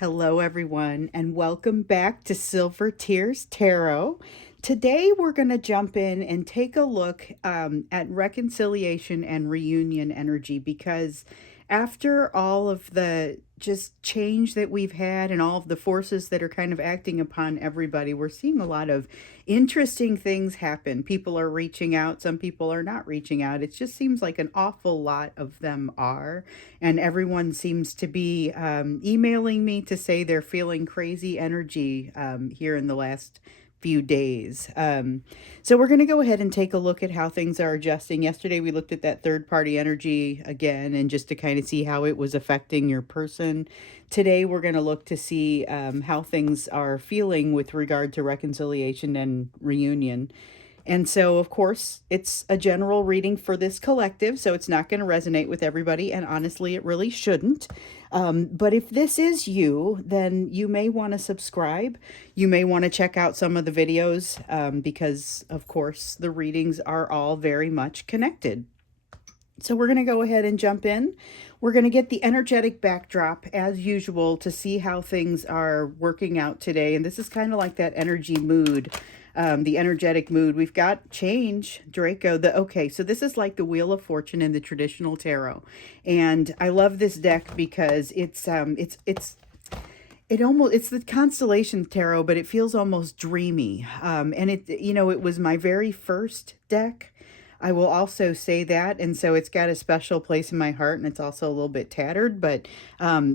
Hello, everyone, and welcome back to Silver Tears Tarot. Today, we're going to jump in and take a look at reconciliation and reunion energy because after all of the just change that we've had and all of the forces that are kind of acting upon everybody, we're seeing a lot of interesting things happen. People are reaching out, some people are not reaching out. It just seems like an awful lot of them are. And everyone seems to be emailing me to say they're feeling crazy energy here in the last few days. So we're going to go ahead and take a look at how things are adjusting. Yesterday, we looked at that third party energy again, and just to kind of see how it was affecting your person. Today, we're going to look to see how things are feeling with regard to reconciliation and reunion. And so, of course, it's a general reading for this collective, so it's not going to resonate with everybody, and honestly, it really shouldn't. But if this is you, then you may want to subscribe. You may want to check out some of the videos because, of course, the readings are all very much connected. So we're going to go ahead and jump in. We're going to get the energetic backdrop as usual to see how things are working out today. And this is kind of like that energy mood, the energetic mood. We've got change, Draco. Okay, so this is like the Wheel of Fortune in the traditional tarot. And I love this deck because it's the constellation tarot, but it feels almost dreamy. And it was my very first deck. I will also say that, and so it's got a special place in my heart, and it's also a little bit tattered, but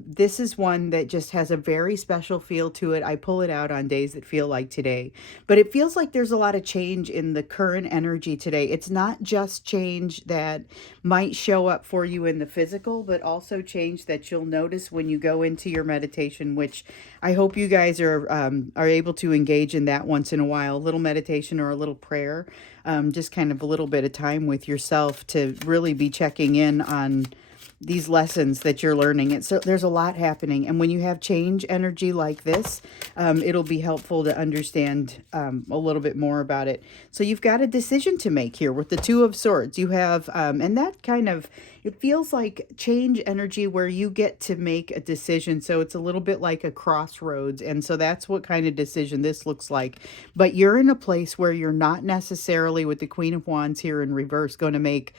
this is one that just has a very special feel to it. I pull it out on days that feel like today, but it feels like there's a lot of change in the current energy today. It's not just change that might show up for you in the physical, but also change that you'll notice when you go into your meditation, which I hope you guys are able to engage in that once in a while, a little meditation or a little prayer, just kind of a little bit of time with yourself to really be checking in on these lessons that you're learning. There's a lot happening, and when you have change energy like this, it'll be helpful to understand a little bit more about it. So you've got a decision to make here with the Two of Swords. You have, and that kind of, it feels like change energy where you get to make a decision. So it's a little bit like a crossroads, and so that's what kind of decision this looks like. But you're in a place where you're not necessarily, with the Queen of Wands here in reverse, going to make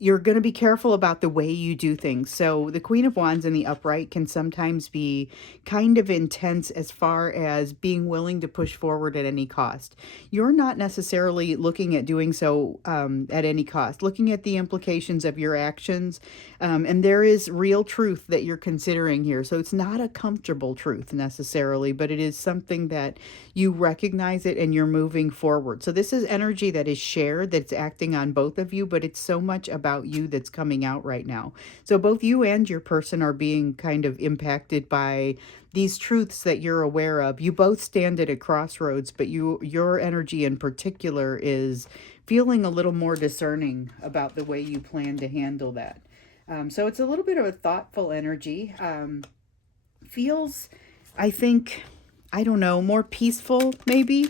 you're going to be careful about the way you do things. So the Queen of Wands in the upright can sometimes be kind of intense as far as being willing to push forward at any cost. You're not necessarily looking at doing so at any cost, looking at the implications of your actions. And there is real truth that you're considering here. So it's not a comfortable truth necessarily, but it is something that you recognize it and you're moving forward. So this is energy that is shared, that's acting on both of you, but it's so much about you that's coming out right now. So both you and your person are being kind of impacted by these truths that you're aware of. You both stand at a crossroads, but your energy in particular is feeling a little more discerning about the way you plan to handle that. So it's a little bit of a thoughtful energy. Feels, I think, I don't know, more peaceful maybe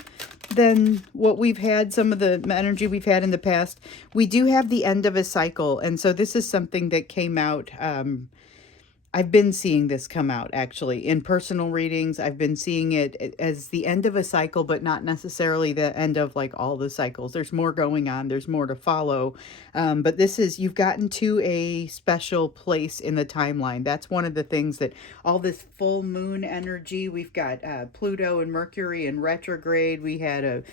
than what we've had, some of the energy we've had in the past. We do have the end of a cycle. And so this is something that came out. I've been seeing this come out actually in personal readings. I've been seeing it as the end of a cycle, but not necessarily the end of like all the cycles. There's more going on. There's more to follow. But this is, you've gotten to a special place in the timeline. That's one of the things that all this full moon energy, we've got Pluto and Mercury in retrograde. We had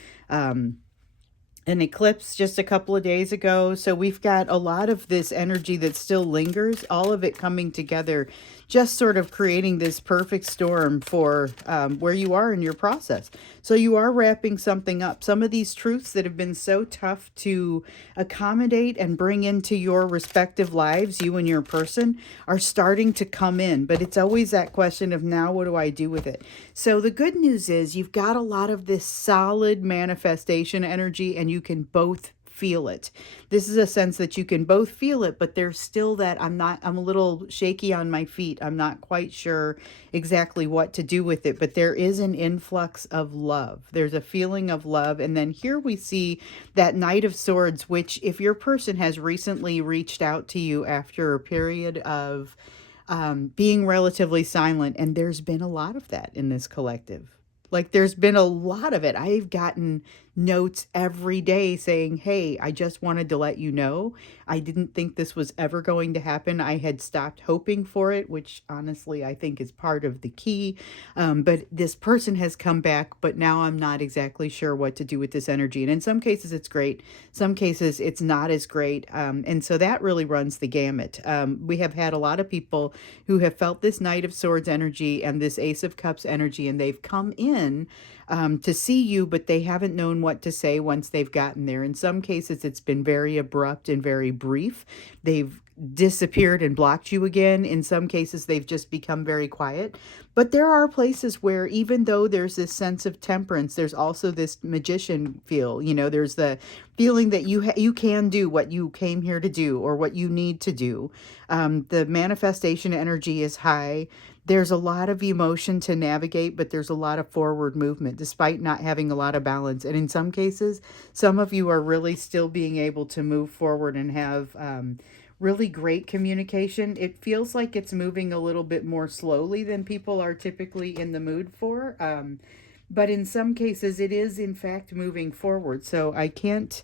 an eclipse just a couple of days ago. So we've got a lot of this energy that still lingers, all of it coming together, just sort of creating this perfect storm for where you are in your process. So you are wrapping something up. Some of these truths that have been so tough to accommodate and bring into your respective lives, you and your person, are starting to come in. But it's always that question of, now what do I do with it? So the good news is you've got a lot of this solid manifestation energy, and you can both feel it. This is a sense that you can both feel it, but there's still that I'm a little shaky on my feet. I'm not quite sure exactly what to do with it, but there is an influx of love. There's a feeling of love. And then here we see that Knight of Swords, which if your person has recently reached out to you after a period of being relatively silent. And there's been a lot of that in this collective. Like, there's been a lot of it. I've gotten notes every day saying, hey, I just wanted to let you know. I didn't think this was ever going to happen. I had stopped hoping for it, which honestly I think is part of the key. But this person has come back, but now I'm not exactly sure what to do with this energy. And in some cases, it's great. Some cases, it's not as great. And so that really runs the gamut. We have had a lot of people who have felt this Knight of Swords energy and this Ace of Cups energy, and they've come in to see you, but they haven't known what to say once they've gotten there. In some cases, it's been very abrupt and very brief. They've disappeared and blocked you again. In some cases, they've just become very quiet. But there are places where, even though there's this sense of temperance, there's also this magician feel. You know, there's the feeling that you can do what you came here to do or what you need to do. The manifestation energy is high. There's a lot of emotion to navigate, but there's a lot of forward movement despite not having a lot of balance. And in some cases, some of you are really still being able to move forward and have really great communication. It feels like it's moving a little bit more slowly than people are typically in the mood for. But in some cases, it is in fact moving forward. So I can't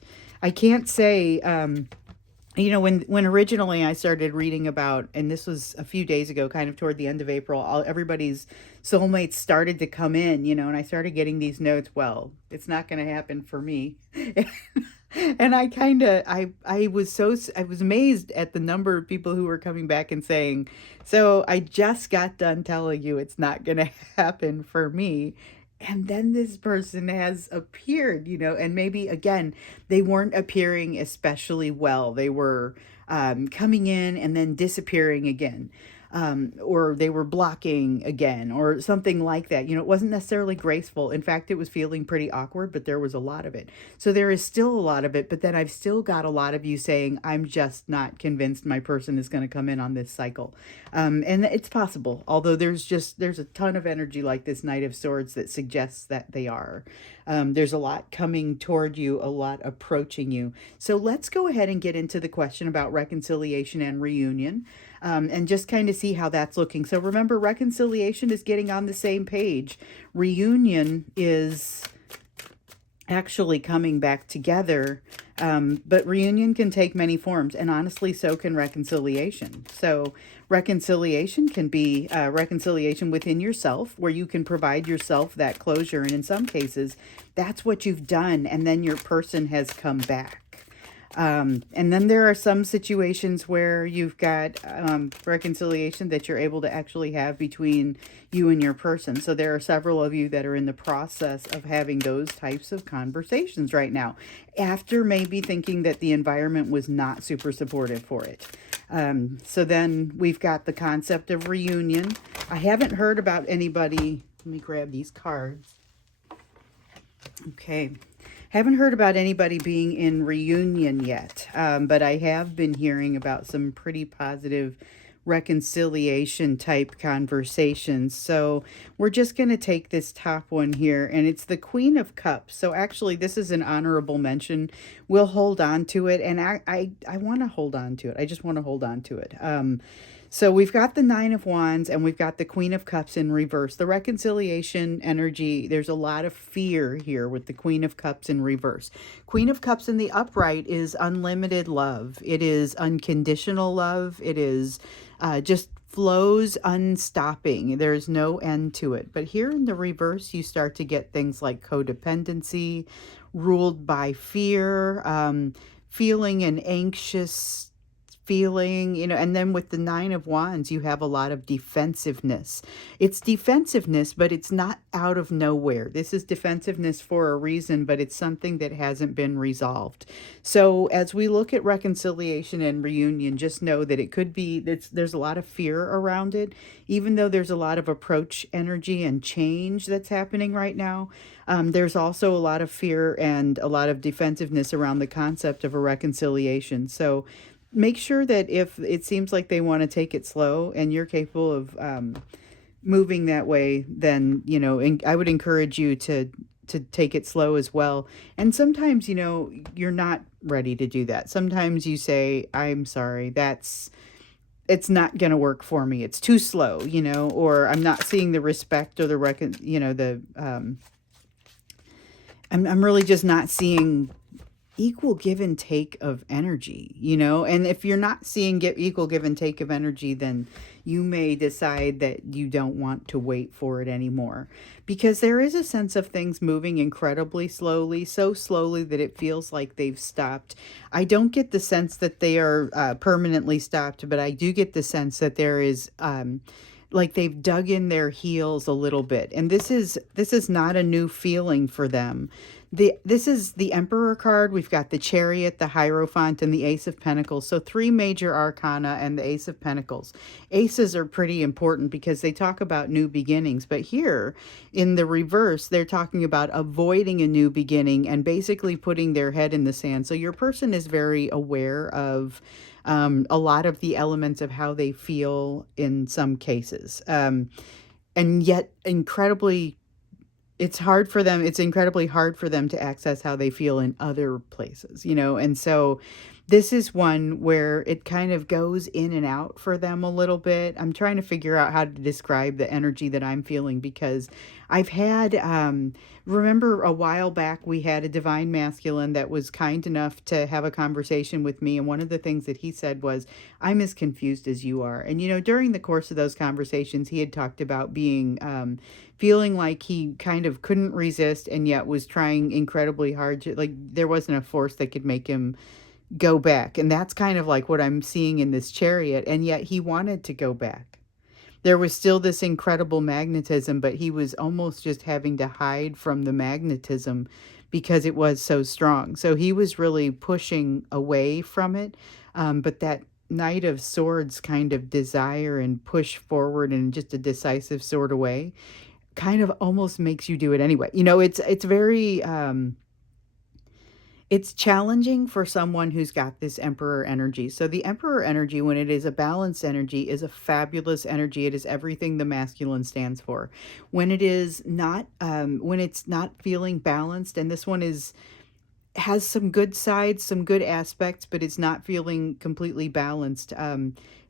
say, when originally I started reading about, and this was a few days ago, kind of toward the end of April, everybody's soulmates started to come in, and I started getting these notes. Well, it's not going to happen for me. And I was amazed at the number of people who were coming back and saying, so I just got done telling you it's not going to happen for me. And then this person has appeared, and maybe again, they weren't appearing especially well. They were coming in and then disappearing again. Or they were blocking again, or something like that. It wasn't necessarily graceful. In fact, it was feeling pretty awkward, but there was a lot of it. So there is still a lot of it, but then I've still got a lot of you saying, I'm just not convinced my person is going to come in on this cycle. And it's possible, although there's a ton of energy like this Knight of Swords that suggests that they are. There's a lot coming toward you, a lot approaching you. So let's go ahead and get into the question about reconciliation and reunion. And just kind of see how that's looking. So remember, reconciliation is getting on the same page. Reunion is actually coming back together. But reunion can take many forms, and honestly, so can reconciliation. So reconciliation can be reconciliation within yourself, where you can provide yourself that closure. And in some cases, that's what you've done, and then your person has come back. And then there are some situations where you've got reconciliation that you're able to actually have between you and your person. So there are several of you that are in the process of having those types of conversations right now, after maybe thinking that the environment was not super supportive for it. So then we've got the concept of reunion. I haven't heard about anybody. Let me grab these cards. Okay. Haven't heard about anybody being in reunion yet, but I have been hearing about some pretty positive reconciliation type conversations. So we're just going to take this top one here, and it's the Queen of Cups. So actually, this is an honorable mention. We'll hold on to it, and I want to hold on to it. I just want to hold on to it. So we've got the Nine of Wands and we've got the Queen of Cups in reverse. The reconciliation energy, there's a lot of fear here with the Queen of Cups in reverse. Queen of Cups in the upright is unlimited love. It is unconditional love. It is just flows unstopping. There's no end to it. But here in the reverse, you start to get things like codependency, ruled by fear, feeling an anxious feeling, and then with the Nine of Wands, you have a lot of defensiveness. It's defensiveness, but it's not out of nowhere. This is defensiveness for a reason, but it's something that hasn't been resolved. So as we look at reconciliation and reunion, just know that it could be, there's a lot of fear around it, even though there's a lot of approach energy and change that's happening right now. There's also a lot of fear and a lot of defensiveness around the concept of a reconciliation. So make sure that if it seems like they want to take it slow and you're capable of moving that way, then, I would encourage you to take it slow as well. And sometimes, you're not ready to do that. Sometimes you say, I'm sorry, it's not going to work for me. It's too slow, or I'm not seeing the respect or the I'm really just not seeing equal give and take of energy, and if you're not seeing equal give and take of energy, then you may decide that you don't want to wait for it anymore, because there is a sense of things moving incredibly slowly, so slowly that it feels like they've stopped. I don't get the sense that they are permanently stopped, but I do get the sense that there is like they've dug in their heels a little bit, and this is not a new feeling for them. This is the Emperor card. We've got the Chariot, the Hierophant, and the Ace of Pentacles. So 3 major arcana and the Ace of Pentacles. Aces are pretty important because they talk about new beginnings. But here in the reverse, they're talking about avoiding a new beginning and basically putting their head in the sand. So your person is very aware of a lot of the elements of how they feel in some cases. And yet it's incredibly hard for them to access how they feel in other places, and so this is one where it kind of goes in and out for them a little bit. I'm trying to figure out how to describe the energy that I'm feeling, because I've had, remember a while back, we had a divine masculine that was kind enough to have a conversation with me. And one of the things that he said was, I'm as confused as you are. And, during the course of those conversations, he had talked about being, feeling like he kind of couldn't resist and yet was trying incredibly hard to, like, there wasn't a force that could make him go back. And that's kind of like what I'm seeing in this Chariot. And yet he wanted to go back. There was still this incredible magnetism, but he was almost just having to hide from the magnetism because it was so strong. So he was really pushing away from it. But that Knight of Swords kind of desire and push forward in just a decisive sort of way kind of almost makes you do it anyway. It's very it's challenging for someone who's got this Emperor energy. So the Emperor energy, when it is a balanced energy, is a fabulous energy. It is everything the masculine stands for. When it is not, when it's not feeling balanced, and this one has some good sides, some good aspects, but it's not feeling completely balanced.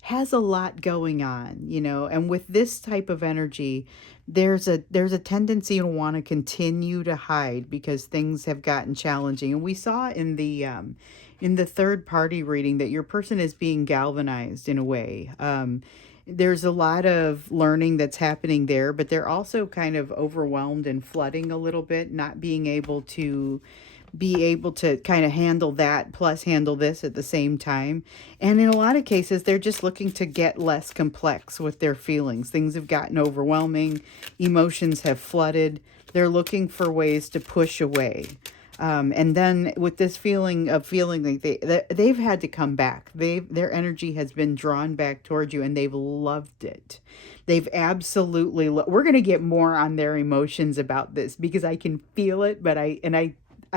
Has a lot going on, and with this type of energy, there's a tendency to want to continue to hide because things have gotten challenging. And we saw in the third party reading that your person is being galvanized in a way. There's a lot of learning that's happening there, but they're also kind of overwhelmed and flooding a little bit, not being able to kind of handle that plus handle this at the same time. And in a lot of cases, they're just looking to get less complex with their feelings. Things have gotten overwhelming. Emotions have flooded. They're looking for ways to push away. And then with this feeling like they've had to come back. Their energy has been drawn back towards you, and they've loved it. They've absolutely, we're going to get more on their emotions about this because I can feel it, but I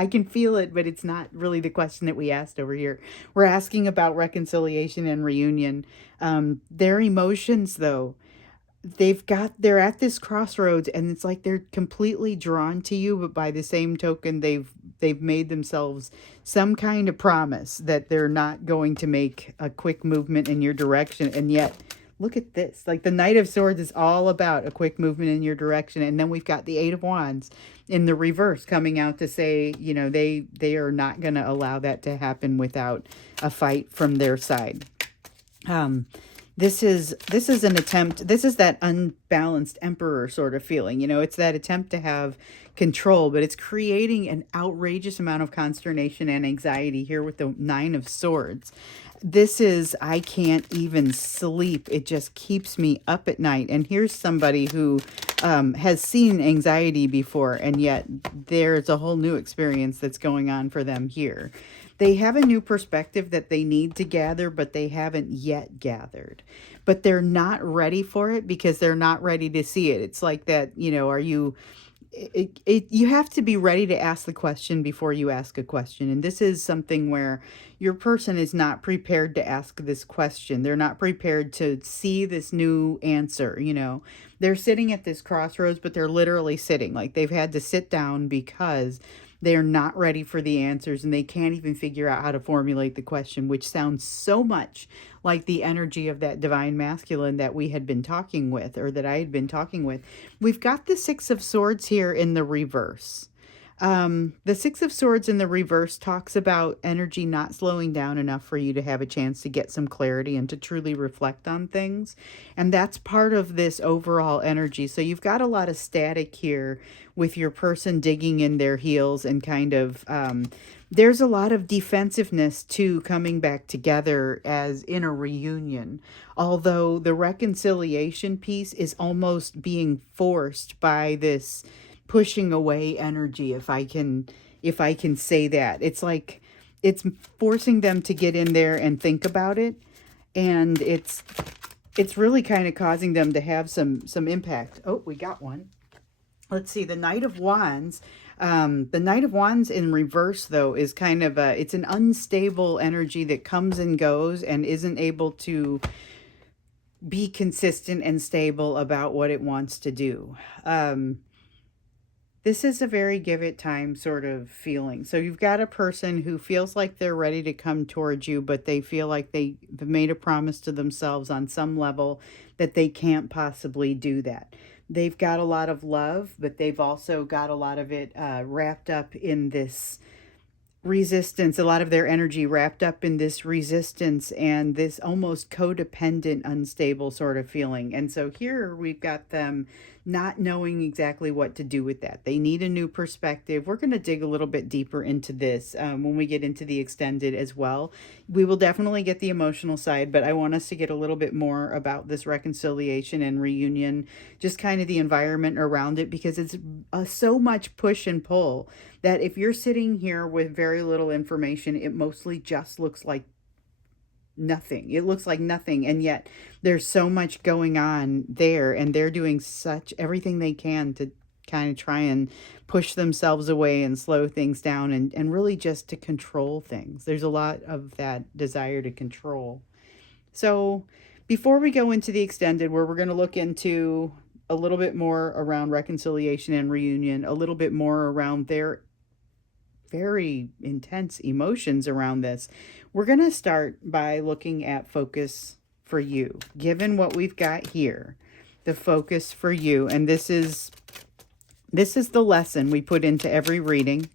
can feel it, but it's not really the question that we asked over here. We're asking about reconciliation and reunion. Their emotions, though, they're at this crossroads, and it's like they're completely drawn to you, but by the same token, they've made themselves some kind of promise that they're not going to make a quick movement in your direction, and yet look at this. Like the Knight of Swords is all about a quick movement in your direction. And then we've got the Eight of Wands in the reverse coming out to say, they are not going to allow that to happen without a fight from their side. This is an attempt. This is that unbalanced Emperor sort of feeling. It's that attempt to have control, but it's creating an outrageous amount of consternation and anxiety here with the Nine of Swords. This is, I can't even sleep. It just keeps me up at night. And here's somebody who has seen anxiety before, and yet there's a whole new experience that's going on for them here. They have a new perspective that they need to gather, but they haven't yet gathered. But they're not ready for it because they're not ready to see it. It's like that, are you... you have to be ready to ask the question before you ask a question. And this is something where your person is not prepared to ask this question. They're not prepared to see this new answer. They're sitting at this crossroads, but they're literally sitting. Like they've had to sit down because They're not ready for the answers, and they can't even figure out how to formulate the question, which sounds so much like the energy of that divine masculine that we had been talking with, or that I had been talking with. We've got the Six of Swords here in the reverse. The Six of Swords in the reverse talks about energy not slowing down enough for you to have a chance to get some clarity and to truly reflect on things. And that's part of this overall energy. So you've got a lot of static here with your person digging in their heels and kind of, there's a lot of defensiveness too coming back together as in a reunion. Although the reconciliation piece is almost being forced by this pushing away energy, if I can say that. It's like it's forcing them to get in there and think about it, and it's really kind of causing them to have some impact. Oh, we got one. Let's see, the Knight of Wands. The Knight of Wands in reverse, though, is kind of it's an unstable energy that comes and goes and isn't able to be consistent and stable about what it wants to do. This is a very give it time sort of feeling. So you've got a person who feels like they're ready to come towards you, but they feel like they've made a promise to themselves on some level that they can't possibly do that. They've got a lot of love, but they've also got a lot of it wrapped up in this resistance, a lot of their energy wrapped up in this resistance and this almost codependent, unstable sort of feeling. And so here we've got them not knowing exactly what to do with that. They need a new perspective. We're going to dig a little bit deeper into this when we get into the extended as well. We will definitely get the emotional side, but I want us to get a little bit more about this reconciliation and reunion, just kind of the environment around it, because it's so much push and pull that if you're sitting here with very little information, it mostly just looks like nothing. It looks like nothing, and yet there's so much going on there, and they're doing such everything they can to kind of try and push themselves away and slow things down and really just to control things. There's a lot of that desire to control. So before we go into the extended, where we're going to look into a little bit more around reconciliation and reunion, a little bit more around their very intense emotions around this, we're going to start by looking at focus for you. Given what we've got here, the focus for you, and this is the lesson we put into every reading,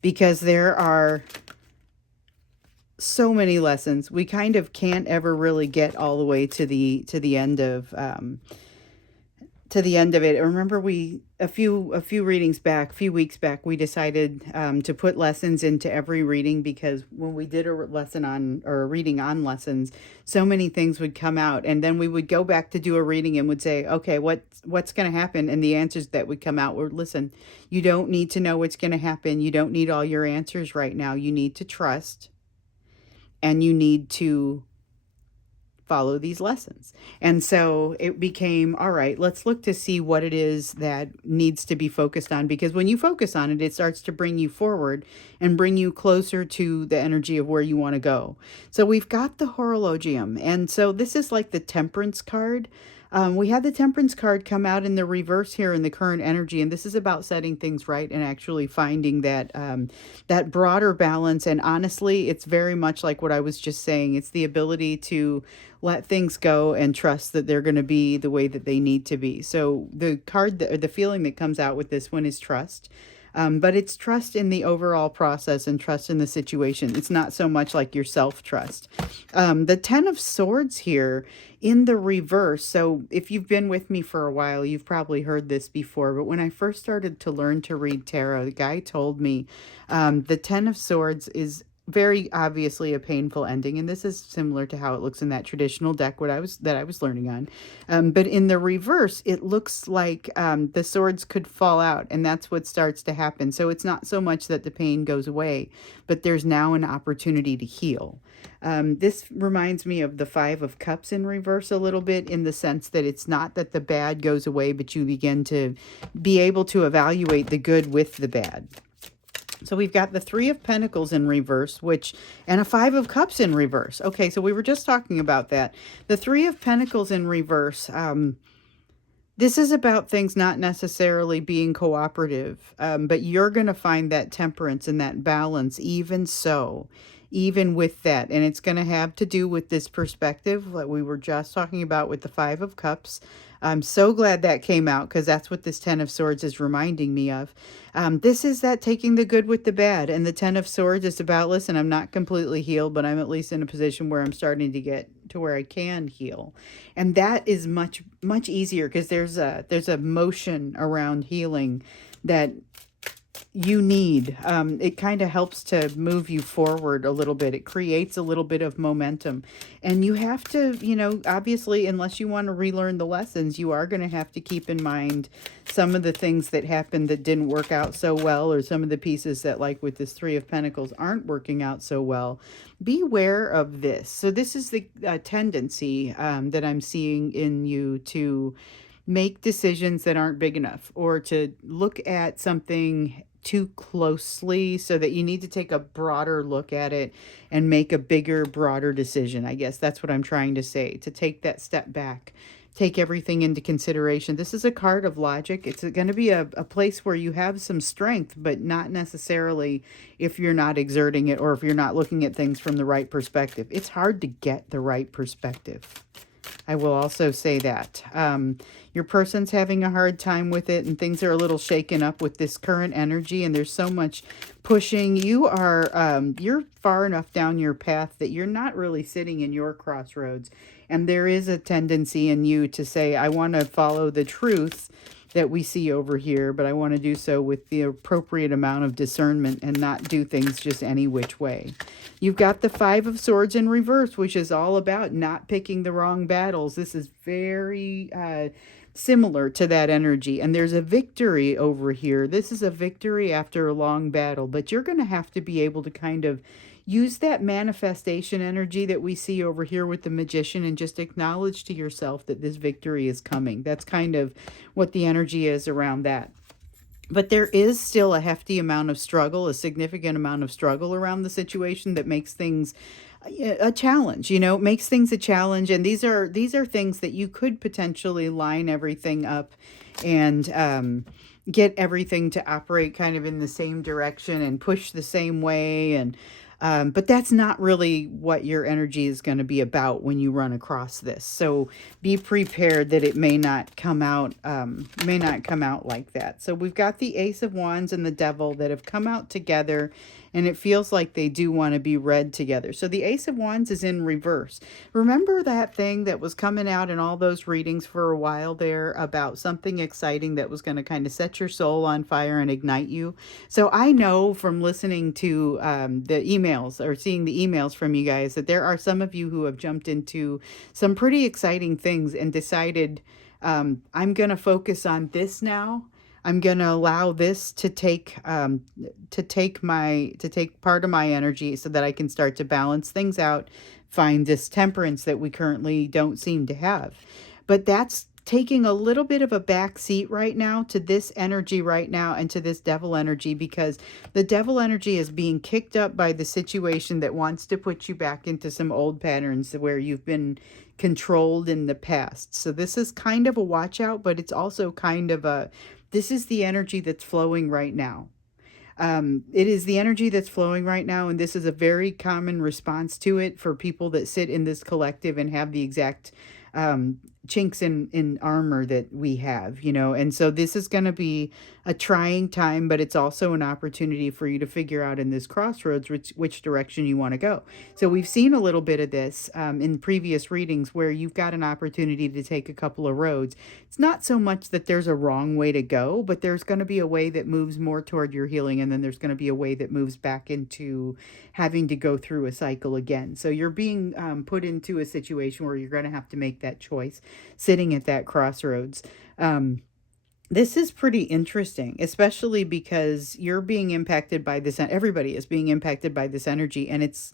because there are so many lessons. We kind of can't ever really get all the way to the end of it. Remember, a few readings back, a few weeks back, we decided to put lessons into every reading, because when we did a lesson on, or a reading on lessons, so many things would come out, and then we would go back to do a reading and would say, okay, what's going to happen? And the answers that would come out were, listen, you don't need to know what's going to happen. You don't need all your answers right now. You need to trust, and you need to follow these lessons. And so it became, all right, let's look to see what it is that needs to be focused on, because when you focus on it, it starts to bring you forward and bring you closer to the energy of where you want to go. So we've got the horologium, and so this is like the temperance card. We had the temperance card come out in the reverse here in the current energy, and this is about setting things right and actually finding that that broader balance. And honestly, it's very much like what I was just saying. It's the ability to let things go and trust that they're going to be the way that they need to be. So the card, the feeling that comes out with this one is trust. But it's trust in the overall process and trust in the situation. It's not so much like your self-trust. The Ten of Swords here in the reverse. So if you've been with me for a while, you've probably heard this before. But when I first started to learn to read tarot, the guy told me the Ten of Swords is very obviously a painful ending, and this is similar to how it looks in that traditional deck that I was learning on. But in the reverse, it looks like the swords could fall out, and that's what starts to happen. So it's not so much that the pain goes away, but there's now an opportunity to heal. This reminds me of the Five of Cups in reverse a little bit, in the sense that it's not that the bad goes away, but you begin to be able to evaluate the good with the bad. So we've got the Three of Pentacles in reverse, and a Five of Cups in reverse. Okay, so we were just talking about that. The Three of Pentacles in reverse, This is about things not necessarily being cooperative, but you're going to find that temperance and that balance, even so, even with that. And it's going to have to do with this perspective that we were just talking about with the Five of Cups. I'm so glad that came out because that's what this Ten of Swords is reminding me of. This is that taking the good with the bad. And the Ten of Swords is about, listen, I'm not completely healed, but I'm at least in a position where I'm starting to get to where I can heal. And that is much easier because there's a motion around healing that you need. It kind of helps to move you forward a little bit. It creates a little bit of momentum. And you have to, obviously, unless you want to relearn the lessons, you are going to have to keep in mind some of the things that happened that didn't work out so well, or some of the pieces that, like with this Three of Pentacles, aren't working out so well. Be aware of this. So this is the tendency that I'm seeing in you to make decisions that aren't big enough, or to look at something too closely, so that you need to take a broader look at it and make a bigger, broader decision. I guess that's what I'm trying to say, to take that step back, take everything into consideration. This is a card of logic. It's going to be a place where you have some strength, but not necessarily if you're not exerting it, or if you're not looking at things from the right perspective. It's hard to get the right perspective. I will also say that. Your person's having a hard time with it, and things are a little shaken up with this current energy, and there's so much pushing. You're far enough down your path that you're not really sitting in your crossroads. And there is a tendency in you to say, I want to follow the truth that we see over here, but I want to do so with the appropriate amount of discernment and not do things just any which way. You've got the Five of Swords in reverse, which is all about not picking the wrong battles. This is very similar to that energy. And there's a victory over here. This is a victory after a long battle, but you're going to have to be able to kind of use that manifestation energy that we see over here with the Magician, and just acknowledge to yourself that this victory is coming. That's kind of what the energy is around that. But there is still a hefty amount of struggle, a significant amount of struggle around the situation that makes things a challenge. Makes things a challenge. And these are things that you could potentially line everything up and get everything to operate kind of in the same direction and push the same way. And but that's not really what your energy is going to be about when you run across this. So be prepared that it may not come out like that. So we've got the Ace of Wands and the Devil that have come out together, and it feels like they do want to be read together. So the Ace of Wands is in reverse. Remember that thing that was coming out in all those readings for a while there about something exciting that was going to kind of set your soul on fire and ignite you? So I know from listening to the emails, or seeing the emails from you guys, that there are some of you who have jumped into some pretty exciting things and decided, I'm going to focus on this now. I'm going to allow this to take part of my energy, so that I can start to balance things out, find this temperance that we currently don't seem to have. But that's taking a little bit of a back seat right now to this energy right now, and to this devil energy, because the devil energy is being kicked up by the situation that wants to put you back into some old patterns where you've been controlled in the past. So this is kind of a watch out, but it's also kind of this is the energy that's flowing right now. It is the energy that's flowing right now, and this is a very common response to it for people that sit in this collective and have the exact chinks in armor that we have, and so this is going to be a trying time, but it's also an opportunity for you to figure out in this crossroads which direction you want to go. So we've seen a little bit of this in previous readings, where you've got an opportunity to take a couple of roads. It's not so much that there's a wrong way to go, but there's going to be a way that moves more toward your healing, and then there's going to be a way that moves back into having to go through a cycle again. So you're being put into a situation where you're going to have to make that choice, sitting at that crossroads. This is pretty interesting, especially because you're being impacted by this. Everybody is being impacted by this energy, and it's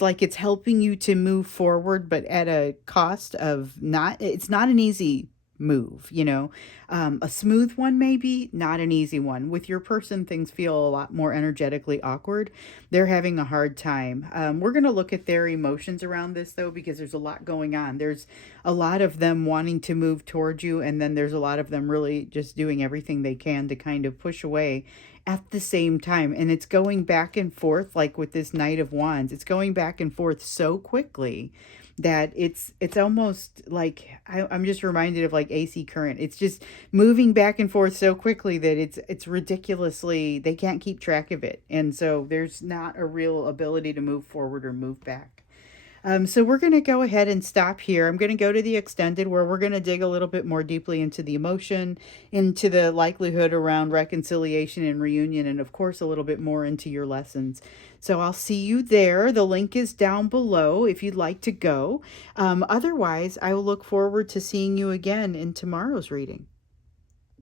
like it's helping you to move forward, but at a cost of it's not an easy move, you know. A smooth one, maybe, not an easy one. With your person, things feel a lot more energetically awkward. They're having a hard time. We're going to look at their emotions around this, though, because there's a lot going on. There's a lot of them wanting to move towards you, and then there's a lot of them really just doing everything they can to kind of push away at the same time. And it's going back and forth, like with this Knight of Wands. It's going back and forth so quickly that it's almost like I'm just reminded of like AC current. It's just moving back and forth so quickly that it's ridiculously, they can't keep track of it. And so there's not a real ability to move forward or move back. So we're going to go ahead and stop here. I'm going to go to the extended where we're going to dig a little bit more deeply into the emotion, into the likelihood around reconciliation and reunion, and of course, a little bit more into your lessons. So I'll see you there. The link is down below if you'd like to go. Otherwise, I will look forward to seeing you again in tomorrow's reading.